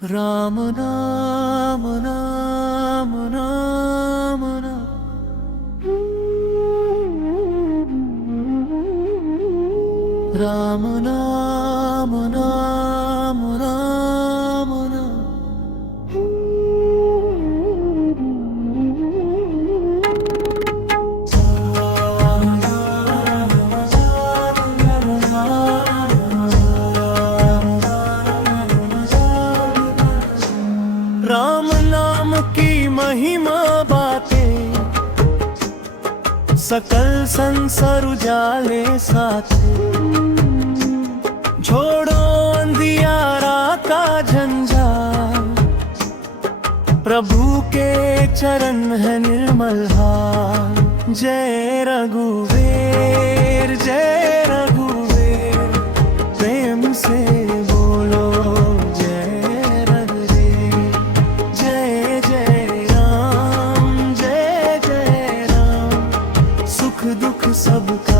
राम नाम नाम नाम नाम राम नाम नाम नाम नाम राम नाम की महिमा बातें सकल संसार उजाले साथे छोड़ो अंधियारा का झंझार प्रभु के चरण है निर्मल हार जय रघुवीर जय रघुवीर प्रेम से बोलो जय रघुवीर जय जय राम सुख दुख सबका